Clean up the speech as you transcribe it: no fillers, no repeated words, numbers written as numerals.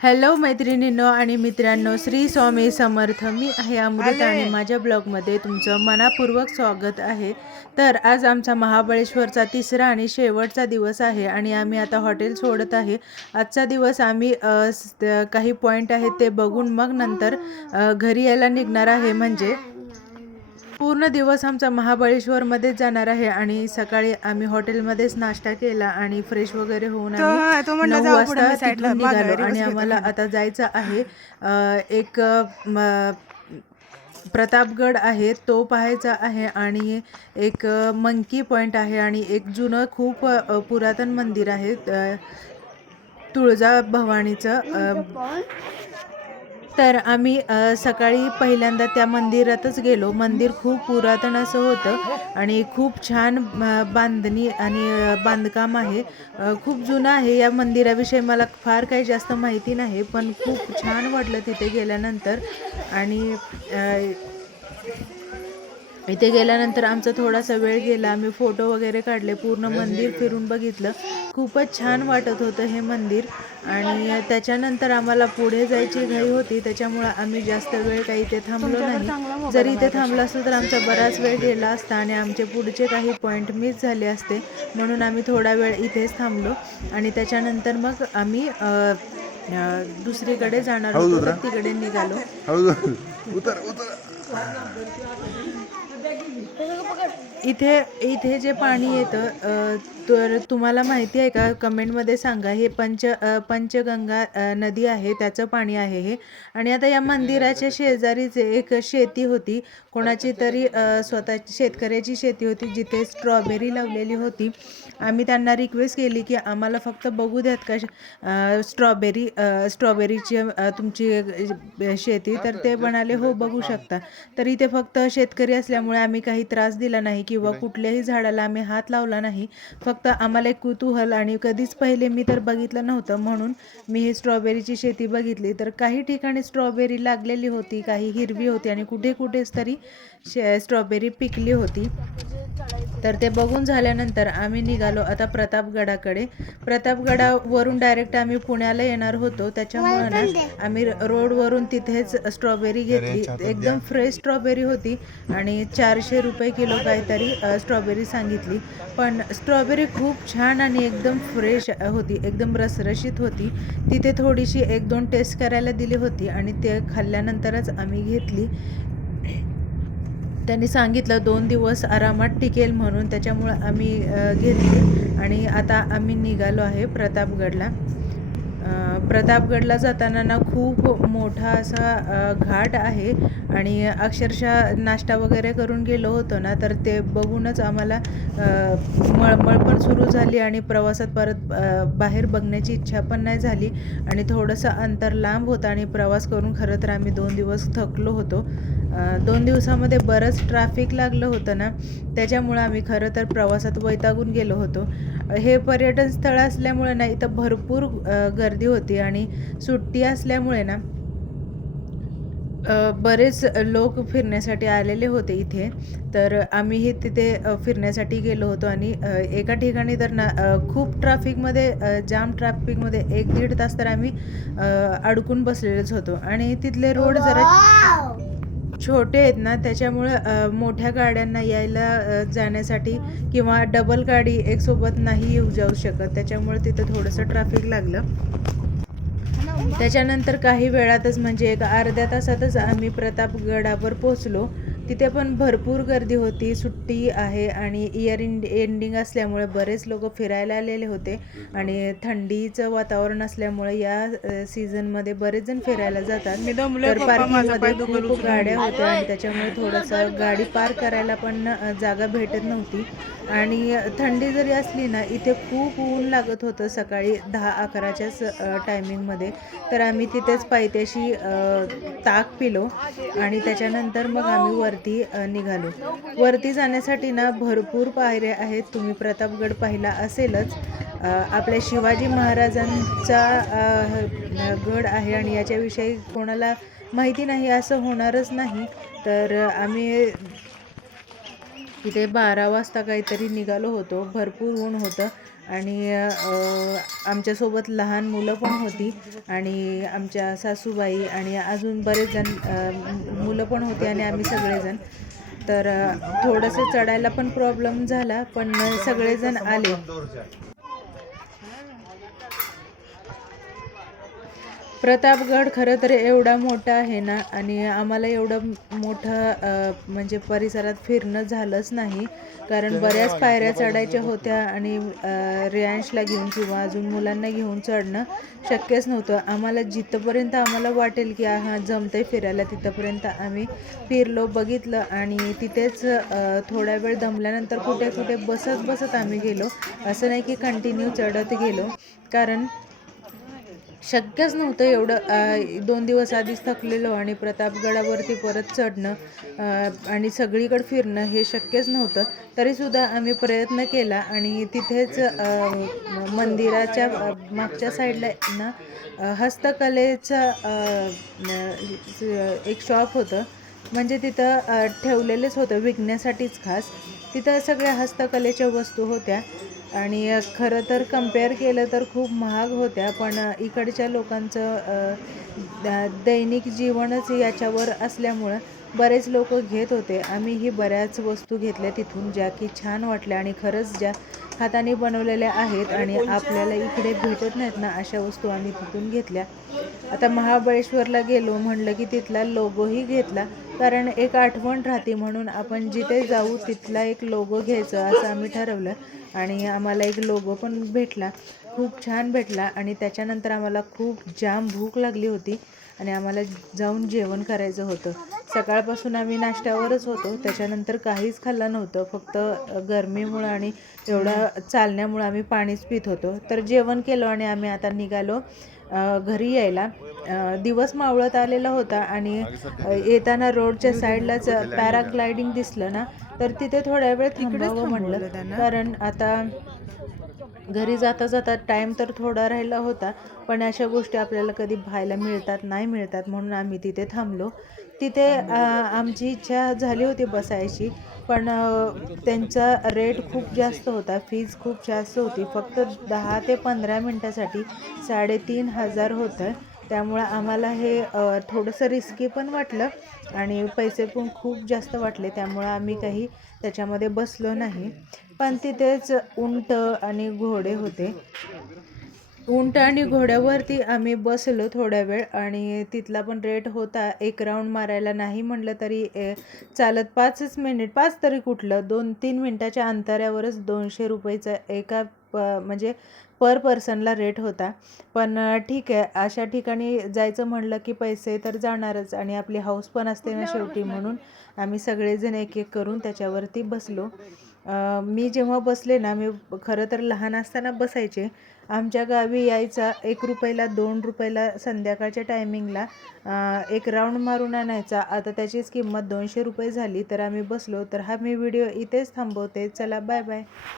Hello मैत्रिणींनो आणि मित्रांनो, श्री स्वामी समर्थ. मी आहे अमृता आणि माझ्या ब्लॉगमध्ये तुमचं मनापूर्वक स्वागत आहे. तर आज आमचा महाबळेश्वरचा तिसरा आणि शेवटचा दिवस आहे आणि आम्ही आता हॉटेल सोडत आहे. आजचा दिवस आम्ही काही पॉईंट आहेत ते बघून मग नंतर घरी यायला निघणार आहे. म्हणजे पूर्ण दिवस आमचा महाबळेश्वरमध्येच जाणार आहे. आणि सकाळी आम्ही हॉटेलमध्येच नाश्ता केला आणि फ्रेश वगैरे होऊन आम्ही 9 वाजता तिथून निघालो आणि आम्हाला आता जायचं आहे एक प्रतापगड आहे तो पाहायचा आहे आणि एक मंकी पॉईंट आहे आणि एक जुनं खूप पुरातन मंदिर आहे तुळजा भवानीचं. तर आम्ही सकाळी पहिल्यांदा त्या मंदिरातच गेलो. मंदिर खूप पुरातन असं होतं आणि खूप छान बांधणी आणि बांधकाम आहे. खूप जुनं आहे. या मंदिराविषयी मला फार काही जास्त माहिती नाही, पण खूप छान वाटलं तिथे गेल्यानंतर. आणि इथे गेल्यानंतर आमचा थोडासा वेळ गेला. आम्ही फोटो वगैरे काढले, पूर्ण मंदिर फिरून बघितलं. खूपच छान वाटत होतं हे मंदिर. आणि त्याच्यानंतर आम्हाला पुढे जायची घाई होती, त्याच्यामुळं आम्ही जास्त वेळ काही इथे थांबलो नाही. जरी इथे थांबलं असतं तर आमचा बराच वेळ गेला असता आणि आमचे पुढचे काही पॉईंट मिस झाले असते. म्हणून आम्ही थोडा वेळ इथेच थांबलो आणि त्याच्यानंतर मग आम्ही दुसरीकडे जाणार होतो, तर तिकडे निघालो. इथे इथे जे पाणी येतं तर तुम्हाला माहिती आहे का, कमेंटमध्ये सांगा. हे पंचगंगा नदी आहे, त्याचं पाणी आहे हे. आणि आता या मंदिराच्या शेजारीच एक शेती होती, कोणाची तरी स्वतःची शेतकऱ्याची शेती होती, जिथे स्ट्रॉबेरी लावलेली होती. आम्ही त्यांना रिक्वेस्ट केली की आम्हाला फक्त बघू द्यात का स्ट्रॉबेरीची तुमची शेती. तर ते म्हणाले हो बघू शकता. तर इथे फक्त शेतकरी असल्यामुळे आम्ही काही त्रास दिला नाही किंवा कुठल्याही झाडाला आम्ही हात लावला नाही. फक्त आम्हाला एक कुतूहल, आणि कधीच पहिले मी तर बघितलं नव्हतं म्हणून मी ही स्ट्रॉबेरीची शेती बघितली. तर काही ठिकाणी स्ट्रॉबेरी लागलेली होती, काही हिरवी होती आणि कुठे कुठेच तरी स्ट्रॉबेरी पिकली होती. तर ते बघून झाल्यानंतर आम्ही निघालो आता प्रतापगडाकडे. प्रतापगडावरून डायरेक्ट आम्ही पुण्याला येणार होतो, त्याच्यामुळे ना आम्ही रोडवरून तिथेच स्ट्रॉबेरी घेतली. एकदम फ्रेश स्ट्रॉबेरी होती आणि 400 रुपये किलो काहीतरी स्ट्रॉबेरी सांगितली. पण स्ट्रॉबेरी खूप छान आणि एकदम फ्रेश होती, एकदम रसरशीत होती. तिथे थोडीशी 1-2 टेस्ट करायला दिली होती आणि ते खाल्ल्यानंतरच आम्ही घेतली. त्यांनी सांगितलं 2 दिवस आरामात टिकेल म्हणून, त्याच्यामुळं आम्ही घेतली. आणि आता आम्ही निघालो आहे प्रतापगडला. प्रतापगडला जाताना ना खूप मोठा असा घाट आहे आणि अक्षरशः नाश्ता वगैरे करून गेलो होतो ना, तर ते बघूनच आम्हाला मळमळ पण सुरू झाली आणि प्रवासात परत बाहेर बघण्याची इच्छा पण नाही झाली. आणि थोडंसं अंतर लांब होतं आणि प्रवास करून खरं तर आम्ही 2 दिवस थकलो होतो. 2 दिवसामध्ये बरंच ट्रॅफिक लागलं होतं ना, त्याच्यामुळं आम्ही खरं तर प्रवासात वैतागून गेलो होतो. हे पर्यटन स्थळ असल्यामुळे ना इथं भरपूर गर्दी होती आणि सुट्टी असल्यामुळे ना बरेच लोक फिरण्यासाठी आलेले होते इथे. तर आम्हीही तिथे फिरण्यासाठी गेलो होतो आणि एका ठिकाणी तर ना खूप ट्रॅफिकमध्ये जाम ट्रॅफिकमध्ये 1-1.5 तास तर आम्ही अडकून बसलेलेच होतो. आणि तिथले रोड जरा छोटे आहेत ना, त्याच्यामुळं मोठ्या गाड्यांना यायला जाण्यासाठी किंवा डबल गाडी एक सोबत नाही येऊ जाऊ शकत, त्याच्यामुळे तिथं थोडंसं ट्रॅफिक लागलं. त्याच्यानंतर काही वेळातच म्हणजे एक अर्ध्या तासातच आम्ही प्रतापगडावर पोचलो. तिथे पण भरपूर गर्दी होती, सुट्टी आहे आणि एंडिंग असल्यामुळे बरेच लोक फिरायला आलेले होते. आणि थंडीचं वातावरण असल्यामुळे या सीझनमध्ये बरेच जण फिरायला जातात. तर पार्किंगमध्ये खूप गाड्या होत्या आणि त्याच्यामुळे थोडंसं गाडी पार्क करायला पण जागा भेटत नव्हती. आणि थंडी जरी असली ना, इथे खूप ऊन लागत होतं सकाळी 10-11च्याच टायमिंगमध्ये. तर आम्ही तिथेच पायथ्याशी ताक पिलो आणि त्याच्यानंतर मग आम्ही वरती निघालो. वरती जाण्यासाठी ना भरपूर पायऱ्या आहेत. तुम्ही प्रतापगड पाहिला असेलच. आपल्या शिवाजी महाराजांचा गड आहे आणि याच्याविषयी कोणाला माहिती नाही असं होणारच नाही. तर आम्ही इथे 12 वाजता काहीतरी निघालो होतो. भरपूर ऊन होतं आणि आमच्यासोबत लहान मुलं पण होती आणि आमच्या सासूबाई आणि अजून बरेच जण मुलं पण होती आणि आम्ही सगळेजण. तर थोडंसं चढायला पण प्रॉब्लेम झाला, पण सगळेजण आले. प्रतापगड खरं तर एवढा मोठा आहे ना, आणि आम्हाला एवढं मोठं म्हणजे परिसरात फिरणं झालंच नाही, कारण बऱ्याच पायऱ्या चढायच्या होत्या आणि रियांशला घेऊन किंवा अजून मुलांना घेऊन चढणं शक्यच नव्हतं. आम्हाला जिथपर्यंत आम्हाला वाटेल की हां जमतंय फिरायला, तिथपर्यंत आम्ही फिरलो, बघितलं आणि तिथेच थोडा वेळ दमल्यानंतर कुठे कुठे बसत बसत आम्ही गेलो. असं नाही की कंटिन्यू चढत गेलो, कारण शक्यच नव्हतं एवढं. 2 दिवस आधीच थकलेलो आणि प्रतापगडावरती परत चढणं आणि सगळीकडे फिरणं हे शक्यच नव्हतं. तरीसुद्धा आम्ही प्रयत्न केला आणि तिथेच मंदिराच्या मागच्या साईडला ना हस्तकलेचं एक शॉप होतं. म्हणजे तिथं ठेवलेलंच होतं विकण्यासाठीच खास. तिथं सगळ्या हस्तकलेच्या वस्तू होत्या आणि खरं तर कंपेअर केलं तर खूप महाग होत्या, पण इकडच्या लोकांचं दैनिक जीवनच याच्यावर असल्यामुळं बरेच लोक घेत होते. आम्हीही बऱ्याच वस्तू घेतल्या तिथून, ज्या की छान वाटल्या आणि खरंच ज्या हाताने बनवलेल्या आहेत आणि आपल्याला इकडे भेटत नाहीत ना, अशा वस्तू आम्ही तिथून घेतल्या. आता महाबळेश्वरला गेलो म्हणलं की तिथला लोगोही घेतला, कारण एक आठवण राहते म्हणून आपण जिथे जाऊ तिथला एक लोगो घ्यायचं असं आम्ही ठरवलं आणि आम्हाला एक लोगो पण भेटला. खूप छान भेटला आणि त्याच्यानंतर आम्हाला खूप जाम भूक लागली होती आणि आम्हाला जाऊन जेवण करायचं होतं. सकाळपासून आम्ही नाश्त्यावरच होतो, त्याच्यानंतर काहीच खाल्लं नव्हतं. फक्त गरमीमुळं आणि एवढं चालण्यामुळं आम्ही पाणीच पित होतो. तर जेवण केलं आणि आम्ही आता निघालो घरी यायला. दिवस मावळत आलेला होता आणि येताना रोडच्या साईडलाच पॅराग्लायडिंग दिसलं ना, तर तिथे थोड्या वेळ थांबावं म्हणलं, कारण आता घरी जाता जाता टाईम तर थोडा राहिला होता, पण अशा गोष्टी आपल्याला कधी पाहायला मिळतात नाही मिळतात, म्हणून आम्ही तिथे थांबलो. तिथे आमची इच्छा झाली होती बसायची, पण त्यांचा रेट खूप जास्त होता, फीज खूप जास्त होती. फक्त 10 ते 15 मिनटासाठी 3,500 होतं. त्यामुळं आम्हाला हे थोडंसं रिस्की पण वाटलं आणि पैसे पण खूप जास्त वाटले, त्यामुळं आम्ही काही त्याच्यामध्ये बसलो नाही. पण तिथेच उंट आणि घोडे होते. उंट आणि घोड्यावरती आम्ही बसलो थोड्या वेळ आणि तिथला पण रेट होता. एक राऊंड मारायला नाही म्हटलं तरी चालत 5च मिनिट, 5 तरी कुठलं, 2-3 मिनटाच्या अंतरावरच ₹200 एका म्हणजे पर पर्सनला रेट होता. पण ठीक आहे, अशा ठिकाणी जायचं म्हणलं की पैसे तर जाणारच आणि आपली हौस पण असते ना शेवटी, म्हणून आम्ही सगळेजण एक एक करून त्याच्यावरती बसलो. मी जेव्हा बसले ना, मी खरं तर लहान असताना बसायचे. आमच्या गावी यायचा ₹1ला, ₹2ला संध्याकाळच्या टायमिंगला एक राऊंड मारून आणायचा. आता त्याचीच किंमत ₹200 झाली. तर आम्ही बसलो. तर हा मी व्हिडिओ इथेच थांबवते. चला बाय बाय.